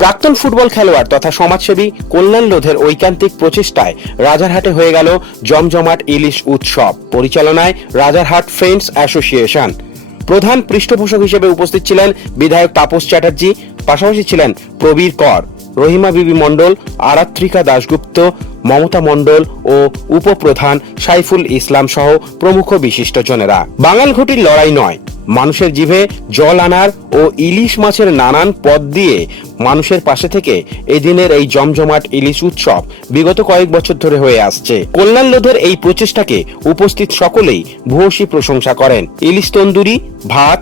প্রাক্তন ফুটবল খেলোয়াড় তথা সমাজসেবী কল্যাণ লোধের ঐকান্তিক প্রচেষ্টায় রাজারহাটে হয়ে গেল জমজমাট ইলিশ উৎসব। পরিচালনায় রাজারহাট ফ্রেন্ডস অ্যাসোসিয়েশন। প্রধান পৃষ্ঠপোষক হিসেবে উপস্থিত ছিলেন বিধায়ক তাপস চ্যাটার্জি, পাশাপাশি ছিলেন প্রবীর কর, রহিমা বিবি মণ্ডল, আরাত্রিকা দাশগুপ্ত, মমতা মণ্ডল ও উপপ্রধান সাইফুল ইসলাম সহ প্রমুখ বিশিষ্টজনেরা। বাঙাল ঘটির লড়াই নয় মানুষের জিভে জল আনার ও ইলিশ মাছের নানান পদ দিয়ে মানুষের পাশে থেকে এই দিনের এই জমজমাট ইলিশ উৎসব বিগত কয়েক বছর ধরে হয়ে আসছে। কল্যাণ লোধের এই প্রচেষ্টাকে উপস্থিত সকলেই ভূয়সী প্রশংসা করেন। ইলিশ তন্দুরি, ভাত,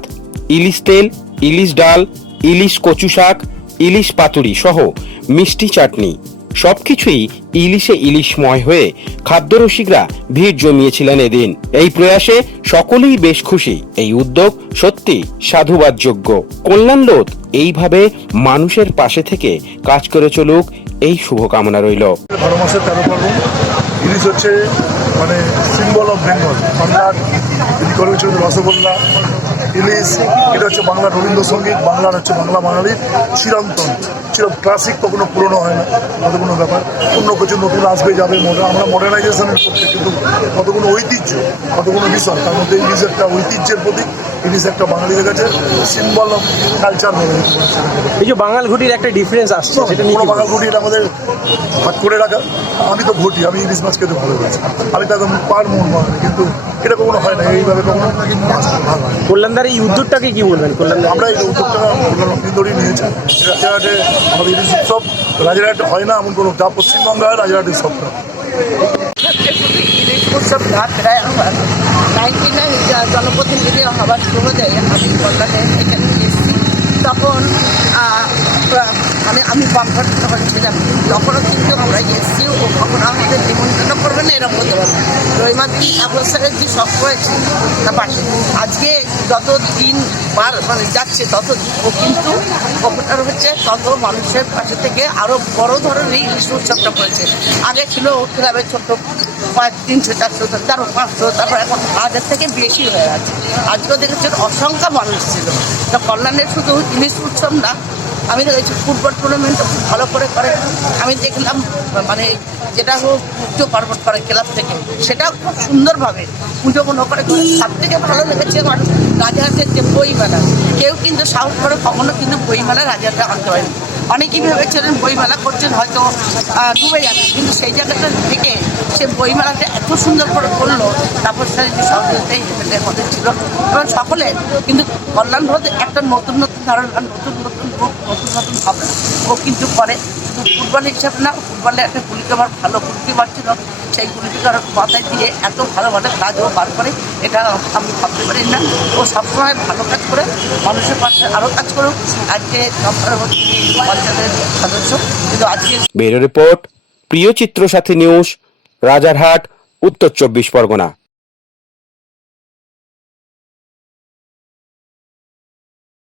ইলিশ তেল, ইলিশ ডাল, ইলিশ কচু শাক ইলিশ পাতুরি সহ মিষ্টি চাটনি। সবকিছুই ইলিশে ইলিশময় হয়ে খাদ্যরসিকরা ভিড় জমিয়েছিলেন এদিন। এই প্রয়াসে সকলেই বেশ খুশি। এই উদ্যোগ সত্যি সাধুবাদযোগ্য। কল্যাণ লোধ এইভাবে মানুষের পাশে থেকে কাজ করে চলুক, এই শুভকামনা রইল। হচ্ছে মানে সিম্বল অফ বেঙ্গল বাংলার তিনি করে হচ্ছে রসগোল্লা ইলিশ এটা হচ্ছে বাংলা রবীন্দ্রসঙ্গীত বাংলার হচ্ছে বাংলা বাঙালির চিরন্তন চির ক্লাসিক কখনো পুরনো হয় না কত কোনো ব্যাপার অন্য কিছু নতুন আসবে যাবে আমরা মডার্নাইজেশনের পক্ষে কিন্তু কত কোনো ঐতিহ্য কত কোনো বিষয় তার মধ্যে ইলিশ একটা ঐতিহ্যের প্রতীক ইলিশ একটা বাঙালিদের কাছে সিম্বল অফ কালচার হবে এই যে বাঙাল ঘুটির একটা ডিফারেন্স আসছে সেটা নিয়ে বাঙাল রুটি এটা আমাদের ভাগ করে রাখা। আমি তো ঘটি আমি ইলিশ মাছ খেতে ভালোবাসি। আমি তো একদম পার মন কিন্তু এটা কখনো হয় না এইভাবে কখনো কল্যাণদার এই উদ্যোগটাকে কি বলবেন কল্যাণদার? আমরা এই উদ্যোগটা কল্যাণ অগ্নিদড়ি নিয়েছি। রাজারহাটে আমাদের ইলিশ উৎসব রাজারহাটে হয় না এমন কোনো যা পশ্চিমবঙ্গ হয় রাজারহাটের সবটা উৎসবটা প্রায় আমার নাইনটি নাইন জনপ্রতিনিধি শুরু দেয় আমি কলকাতায় এখানে এসেছি তখন আমি আমি কমফর্ট তখন ছিলাম তখনও কিন্তু আমরা এসেছি ও কখনো আমাদের নিমন্ত্রণ করবে না এরকম হতে পারে রহিমা যে সব করেছে তার আজকে যত দিন বার মানে যাচ্ছে তত ও কিন্তু পপুলার হচ্ছে তত মানুষের পাশে থেকে আরও বড় ধরনের ইলিশ উৎসবটা করেছে আগে ছিল ক্লাবে ছোট্ট পাঁচ, তিনশো, চারশো তারও পাঁচশো, তারপর এখন হাজার থেকে বেশি হয়ে আছে আজকেও দেখেছেন অসংখ্য মানুষ ছিল। তো কল্যাণের শুধু ইলিশ উৎসব না আমি ফুটবল টুর্নামেন্টটা খুব ভালো করে করে। আমি দেখলাম মানে যেটা হোক পুজো পার্বণ করে ক্লাব থেকে, সেটাও খুব সুন্দরভাবে পুজো মনে করে সব থেকে ভালো লেগেছে আমার রাজাহাটের যে বইমেলা। কেউ কিন্তু সাউথ করে কখনো কিন্তু বইমেলা রাজাহাটে আনতে পারেনি। অনেকেই ভেবেছিলেন বইমেলা করছেন, হয়তো ডুবে যাবে। কিন্তু সেই জায়গাটা থেকে সে বইমেলাটা এত সুন্দর করে করল, তারপর সে যে সহযোগিতাই মধ্যে ছিল। এবং সকলে, কিন্তু কল্যাণ রোধ একটা নতুন নতুন ধারণা, নতুন নতুন নতুন নতুন ভাবনা ও কিন্তু করে। শুধু ফুটবল হিসাবে না, ফুটবলে একটা গুলিকাবার ভালো গুলিকাবার ছিল সেই গুলিকার মাথায় দিয়ে এত ভালো ভালো কাজও বার করে, এটা আমি ভাবতে পারি না। ও সবসময় ভালো কাজ করে, মানুষের পাশে আরও কাজ করুক। আজকে পঞ্চায়েতের সদস্য। কিন্তু আজকে ব্যুরো রিপোর্ট, প্রিয় চিত্র সাথী নিউজ, রাজারহাট, উত্তর চব্বিশ পরগনা।